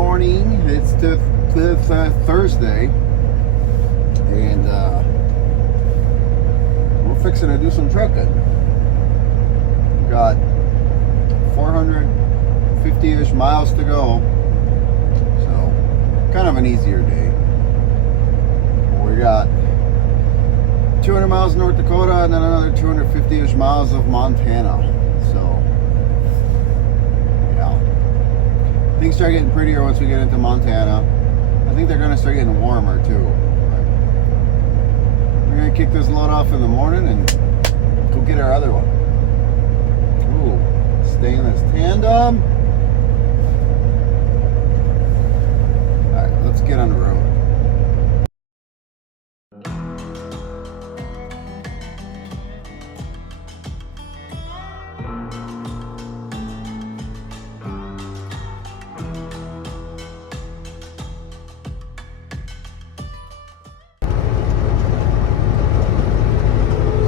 morning. It's Thursday, and we're fixing to do some trucking. Got 450-ish miles to go, so kind of an easier day. We got 200 miles of North Dakota and then another 250-ish miles of Montana. So things start getting prettier once we get into Montana. I think they're going to start getting warmer too. We're going to kick this load off in the morning and go get our other one. Ooh, stainless tandem. Alright, let's get on the road.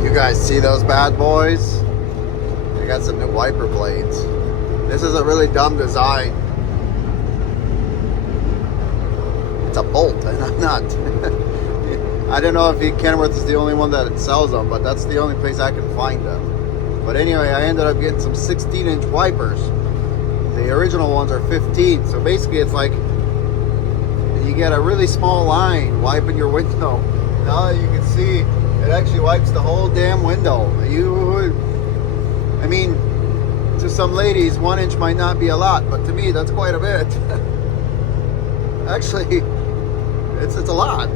You guys see those bad boys? They got some new wiper blades. This is a really dumb design. It's a bolt, and I'm not. I don't know if Kenworth is the only one that sells them, but that's the only place I can find them. But anyway, I ended up getting some 16-inch wipers. The original ones are 15, so basically it's like you get a really small line wiping your window. Now you can see it actually wipes the whole damn window. I mean, to some ladies, 1 inch might not be a lot, but to me, that's quite a bit. Actually, it's a lot.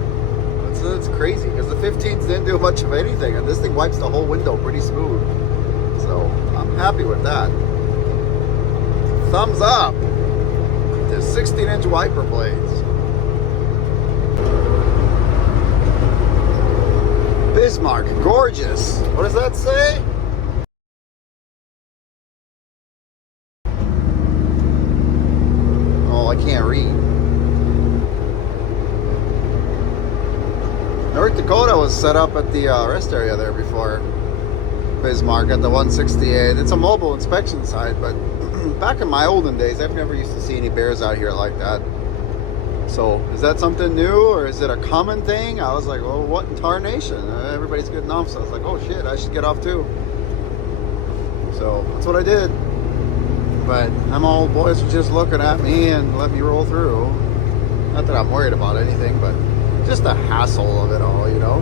It's crazy because the 15s didn't do much of anything, and this thing wipes the whole window pretty smooth. So I'm happy with that. Thumbs up to 16-inch wiper blades. Bismarck, gorgeous. What does that say? Oh, I can't read. North Dakota was set up at the rest area there before Bismarck at the 168. It's a mobile inspection site, but back in my olden days, I've never used to see any bears out here like that. So, is that something new, or is it a common thing? I was like, well, what in tarnation? Everybody's getting off, so I was like, oh shit, I should get off too. So, that's what I did. But them old boys were just looking at me and let me roll through. Not that I'm worried about anything, but just the hassle of it all, you know?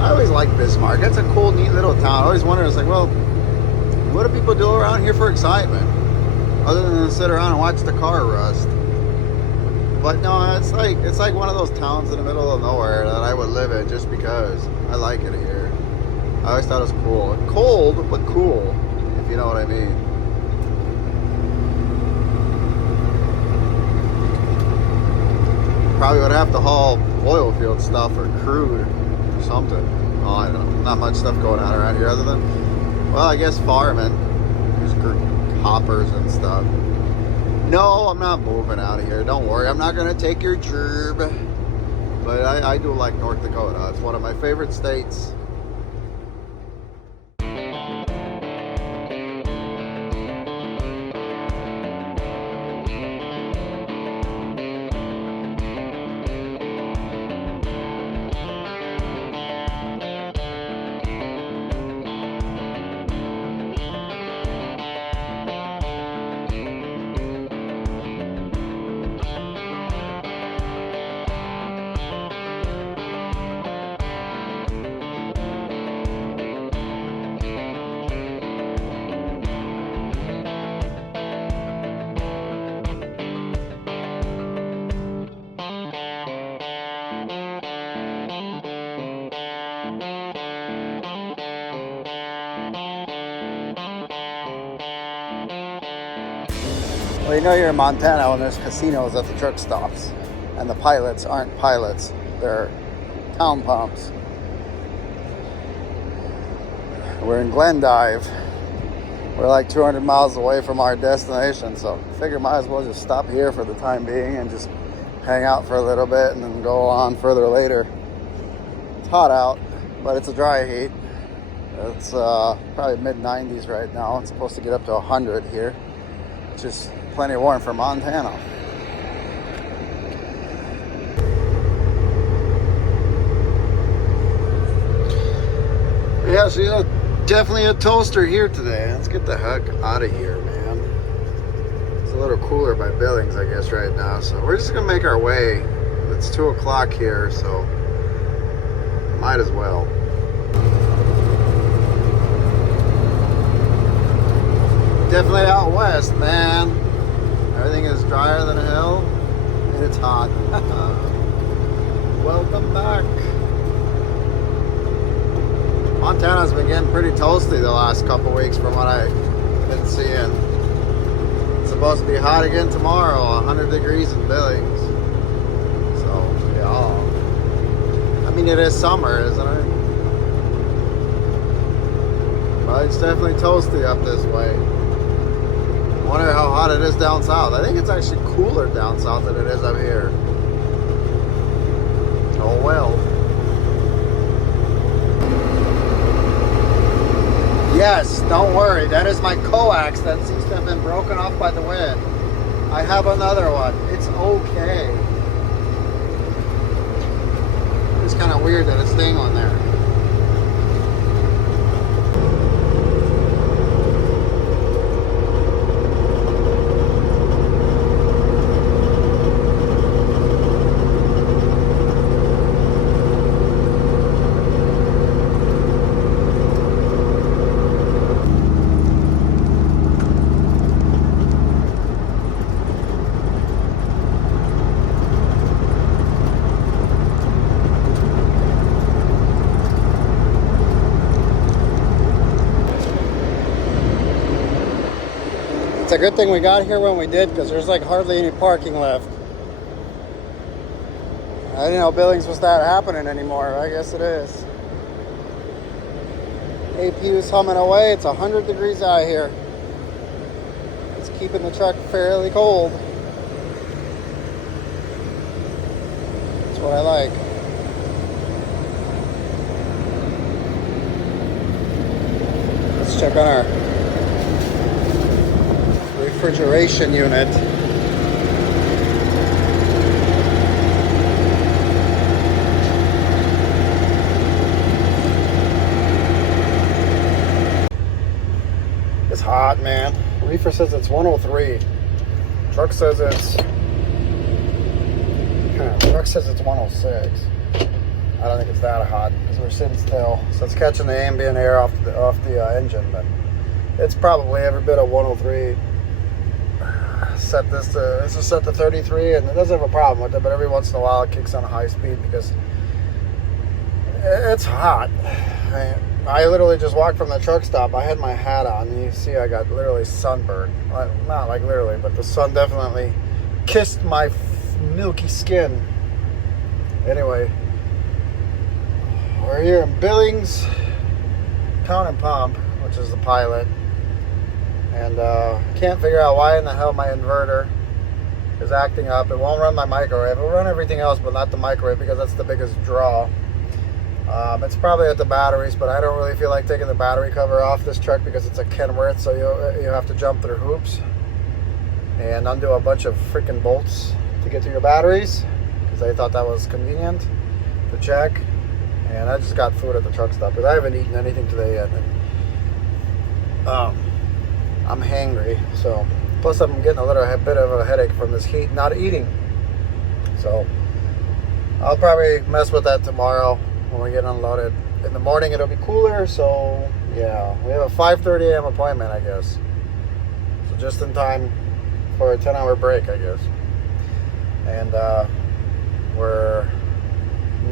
I always liked Bismarck. It's a cool, neat little town. I always wondered, I was like, well, what do people do around here for excitement? Other than sit around and watch the car rust. But no, it's like one of those towns in the middle of nowhere that I would live in just because I like it here. I always thought it was cool. Cold, but cool, if you know what I mean. Probably would have to haul oil field stuff or crude or something. Oh, I don't know. Not much stuff going on around here other than, well, I guess farming. There's hoppers and stuff. No, I'm not moving out of here. Don't worry, I'm not gonna take your gerb. But I do like North Dakota. It's one of my favorite states. Well, you know you're in Montana when there's casinos at the truck stops. And the pilots aren't pilots. They're town pumps. We're in Glendive. We're like 200 miles away from our destination. So I figure might as well just stop here for the time being and just hang out for a little bit and then go on further later. It's hot out, but it's a dry heat. It's probably mid-90s right now. It's supposed to get up to 100 here. which is plenty warm for Montana. Yeah, so definitely a toaster here today. Let's get the heck out of here, man. It's a little cooler by Billings, I guess, right now. So we're just gonna make our way. It's 2 o'clock here, so might as well. Definitely out west, man. Everything is drier than hell, and it's hot. Welcome back. Montana's been getting pretty toasty the last couple weeks from what I've been seeing. It's supposed to be hot again tomorrow, 100 degrees in Billings. So, yeah. I mean, it is summer, isn't it? But it's definitely toasty up this way. I wonder how hot it is down south. I think it's actually cooler down south than it is up here. Oh well. Yes, don't worry. That is my coax that seems to have been broken off by the wind. I have another one. It's okay. It's kind of weird that it's staying on there. It's a good thing we got here when we did, because there's like hardly any parking left. I didn't know Billings was that happening anymore. I guess it is. APU's humming away. It's 100 degrees out here. It's keeping the truck fairly cold. That's what I like. Let's check on our refrigeration unit. It's hot, man. Reefer says it's 103. Truck says it's 106. I don't think it's that hot because we're sitting still, so it's catching the ambient air off the engine, but it's probably every bit of 103. Set this is set to 33, and it doesn't have a problem with it, but every once in a while it kicks on a high speed because it's hot. I literally just walked from the truck stop. I had my hat on, and you see I got literally sunburned. Not like literally, but the sun definitely kissed my milky skin. Anyway, we're here in Billings, Town and Pump, which is the pilot. And can't figure out why in the hell my inverter is acting up. It won't run my microwave. It will run everything else, but not the microwave, because that's the biggest draw. It's probably at the batteries, but I don't really feel like taking the battery cover off this truck because it's a Kenworth, so you have to jump through hoops and undo a bunch of freaking bolts to get to your batteries, because I thought that was convenient to check. And I just got food at the truck stop because I haven't eaten anything today yet. I'm hangry, so plus I'm getting a little bit of a headache from this heat, not eating. So I'll probably mess with that tomorrow when we get unloaded. In the morning it'll be cooler, so yeah, we have a 5:30 a.m. appointment, I guess. So just in time for a 10-hour break, I guess. And we're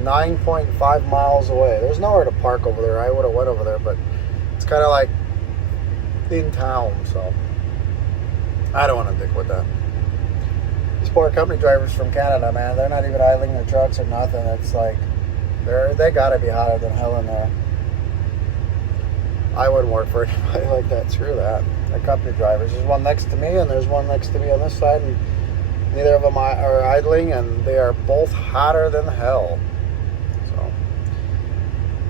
9.5 miles away. There's nowhere to park over there. I would have went over there, but it's kind of like in town, so I don't want to dick with that. These poor company drivers from Canada, man, they're not even idling their trucks or nothing. It's like they gotta be hotter than hell in there. I wouldn't work for anybody like that. Screw that. They're company drivers. There's one next to me and there's one next to me on this side, and neither of them are idling, and they are both hotter than hell. So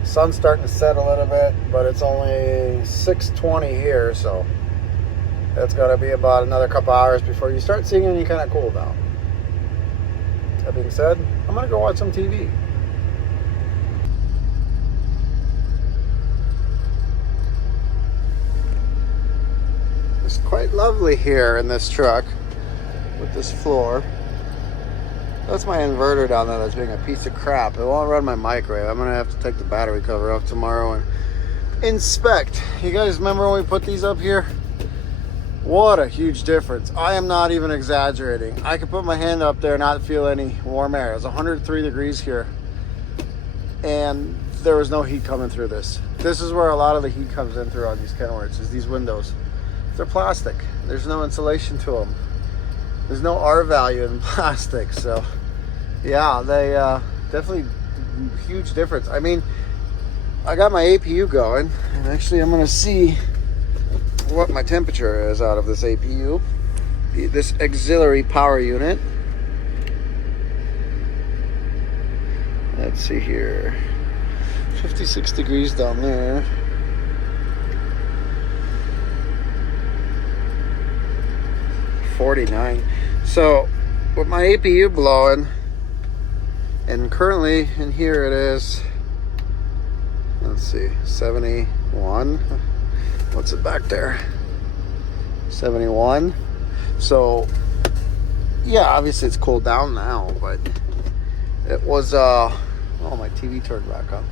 sun's starting to set a little bit, but it's only 6:20 here, so It's going to be about another couple hours before you start seeing any kind of cool down. That being said, I'm going to go watch some TV. It's quite lovely here in this truck with this floor. That's my inverter down there that's being a piece of crap. It won't run my microwave. I'm going to have to take the battery cover off tomorrow and inspect. You guys remember when we put these up here? What a huge difference. I am not even exaggerating. I could put my hand up there and not feel any warm air. It's 103 degrees here. And there was no heat coming through this. This is where a lot of the heat comes in through on these Kenworths, is these windows. They're plastic. There's no insulation to them. There's no R value in plastic. So yeah, they definitely huge difference. I mean, I got my APU going, and actually I'm going to see what my temperature is out of this APU, this auxiliary power unit. Let's see here, 56 degrees down there. $49. So with my APU blowing, and currently in here it is, let's see, 71. What's it back there? 71. So yeah, obviously it's cooled down now, but it was oh, my TV turned back on.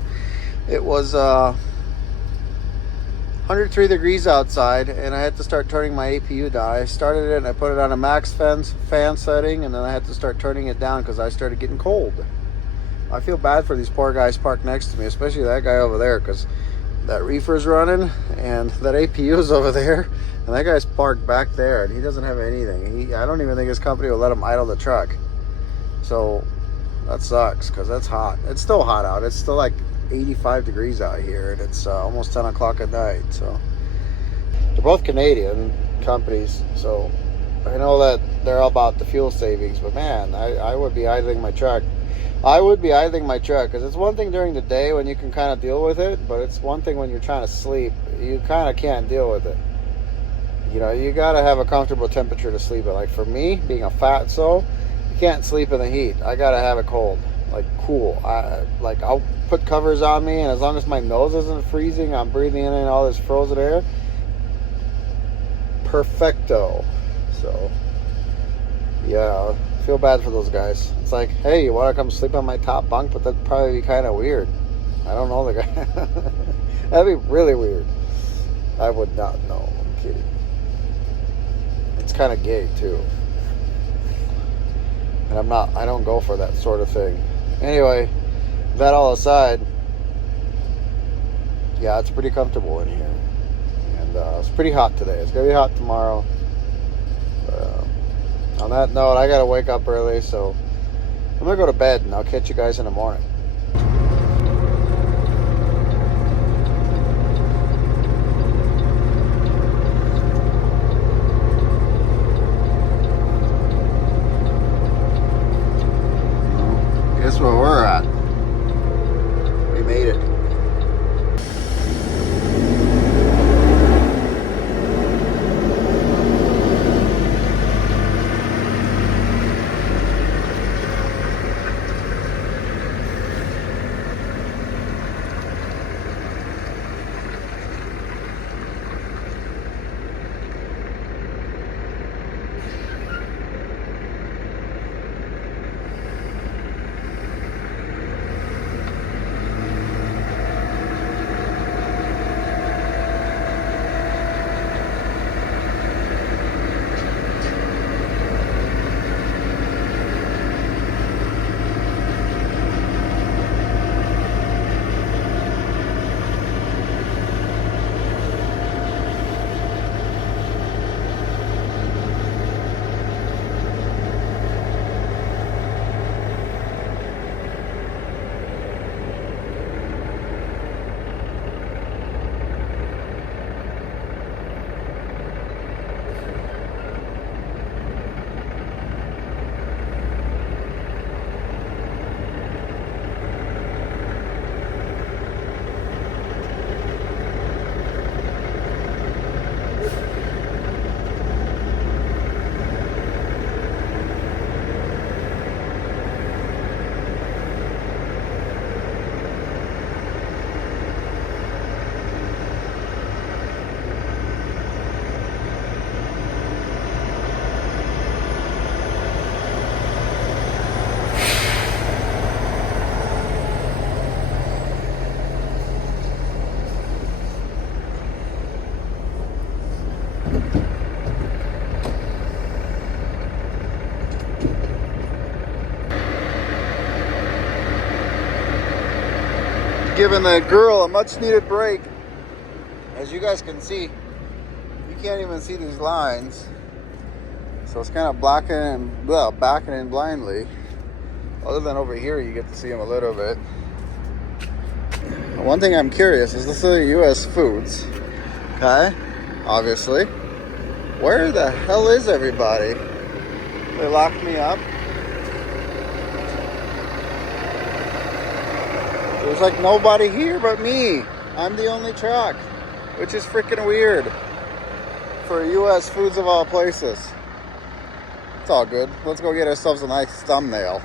It was 103 degrees outside, and I had to start turning my APU down. I started it and I put it on a max fan setting, and then I had to start turning it down because I started getting cold. I feel bad for these poor guys parked next to me, especially that guy over there, because that reefer's running and that APU is over there, and that guy's parked back there and he doesn't have anything. I don't even think his company will let him idle the truck. So that sucks, because that's hot. It's still hot out. It's still like 85 degrees out here, and it's almost 10 o'clock at night. So they're both Canadian companies, so I know that they're all about the fuel savings, but man, I would be idling my truck. I would be idling my truck, because it's one thing during the day when you can kind of deal with it, but it's one thing when you're trying to sleep. You kind of can't deal with it. You know, you got to have a comfortable temperature to sleep at. Like for me, being a fatso, you can't sleep in the heat. I got to have it cold, like cool. I'll put covers on me, and as long as my nose isn't freezing, I'm breathing in all this frozen air. Perfecto. So yeah, feel bad for those guys. It's like, hey, you want to come sleep on my top bunk? But that'd probably be kind of weird. I don't know the guy. That'd be really weird. I would not know. I'm kidding. It's kind of gay too, and I don't go for that sort of thing. Anyway, that all aside, yeah, it's pretty comfortable in here, and it's pretty hot today. It's gonna be hot tomorrow. On that note, I gotta wake up early, so I'm gonna go to bed, and I'll catch you guys in the morning. Guess where we're at? We made it. giving the girl a much needed break. As you guys can see, you can't even see these blinds, so it's kind of backing in blindly. Other than over here, you get to see them a little bit. One thing I'm curious is, this is U.S. Foods, okay? Obviously, where the hell is everybody? They locked me up. There's like nobody here but me. I'm the only truck, which is freaking weird for U.S. Foods of all places. It's all good. Let's go get ourselves a nice thumbnail.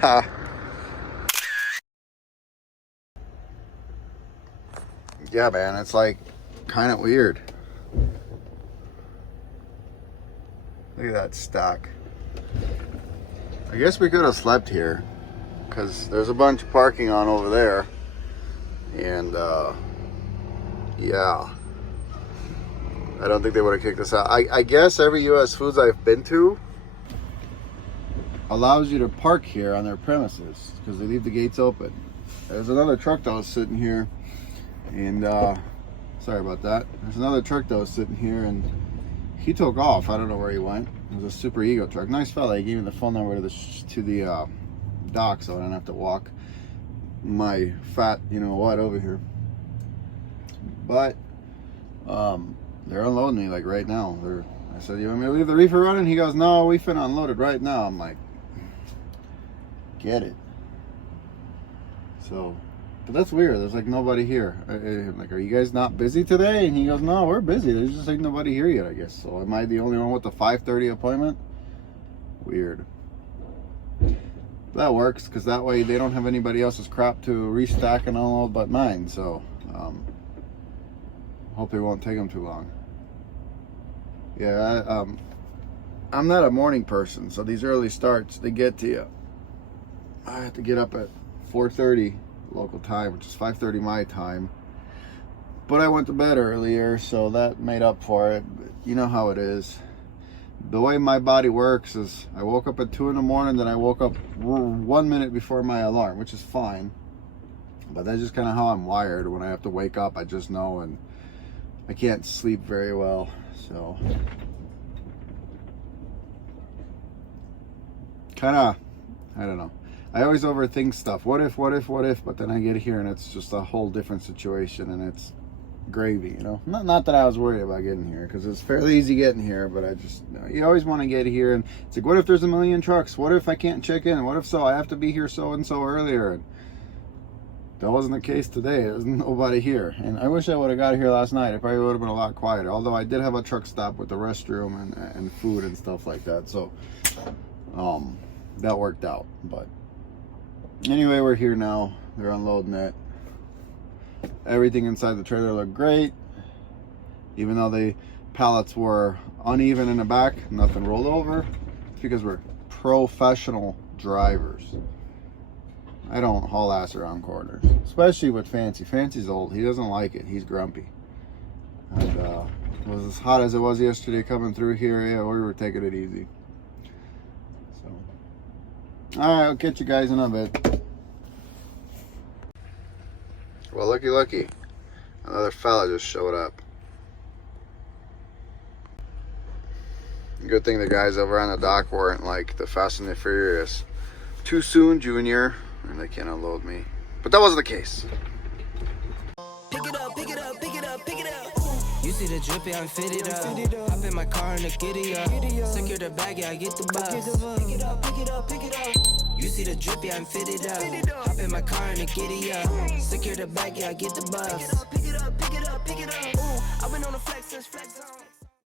Ha. Yeah, man, it's like kind of weird. Look at that stack. I guess we could have slept here, because there's a bunch of parking on over there. And yeah, I don't think they would have kicked us out. I guess every U.S. Foods I've been to allows you to park here on their premises, because they leave the gates open. There's another truck that was sitting here, and sorry about that. There's another truck that was sitting here, and he took off. I don't know where he went. It was a Super Ego truck. Nice fella. He gave me the phone number to the dock, so I don't have to walk my fat, you know what, over here. But they're unloading me like right now. I said, you want me to leave the reefer running? He goes, no, we finna unload it right now. I'm like, get it. So, but that's weird. There's like nobody here. I'm like, are you guys not busy today? And he goes, no, we're busy. There's just like nobody here yet, I guess. So am I the only one with the 5:30 appointment? Weird. That works, because that way they don't have anybody else's crap to restack and unload but mine. So hope it won't take them too long. Yeah, I'm not a morning person, so these early starts, they get to you. I have to get up at 4:30 local time, which is 5:30 my time. But I went to bed earlier, so that made up for it. But you know how it is. The way my body works is, I woke up at 2 in the morning, then I woke up 1 minute before my alarm, which is fine. But that's just kind of how I'm wired. When I have to wake up, I just know, and I can't sleep very well. So kind of, I don't know. I always overthink stuff. What if, but then I get here and it's just a whole different situation, and it's gravy, you know. Not that I was worried about getting here, because it's fairly easy getting here, but I just, you always want to get here, and it's like, what if there's a million trucks? What if I can't check in? What if so? I have to be here so and so earlier. And that wasn't the case today. There's nobody here, and I wish I would have got here last night. It probably would have been a lot quieter, although I did have a truck stop with the restroom and food and stuff like that, so that worked out. But anyway, we're here now. They're unloading it. Everything inside the trailer looked great, even though the pallets were uneven in the back. Nothing rolled over. It's because we're professional drivers. I don't haul ass around corners, especially with Fancy. Fancy's old. He doesn't like it. He's grumpy. And it was as hot as it was yesterday coming through here. Yeah, we were taking it easy. So, all right, I'll catch you guys in a bit. Well, looky, another fella just showed up. Good thing the guys over on the dock weren't like the Fast and the Furious. Too soon, Junior, and they can't unload me. But that wasn't the case. Pick it up, pick it up, pick it up, pick it up. You see the drip, yeah, I'm fitted up. Hop in my car and the giddy up. Secure the bag, yeah, I get the bus. Pick it up, pick it up, pick it up. You see the drip, yeah, I'm fitted up. Hop in my car and the giddy up. Secure the bag, yeah, I get the bus. Pick it up, pick it up, pick it up, pick it up.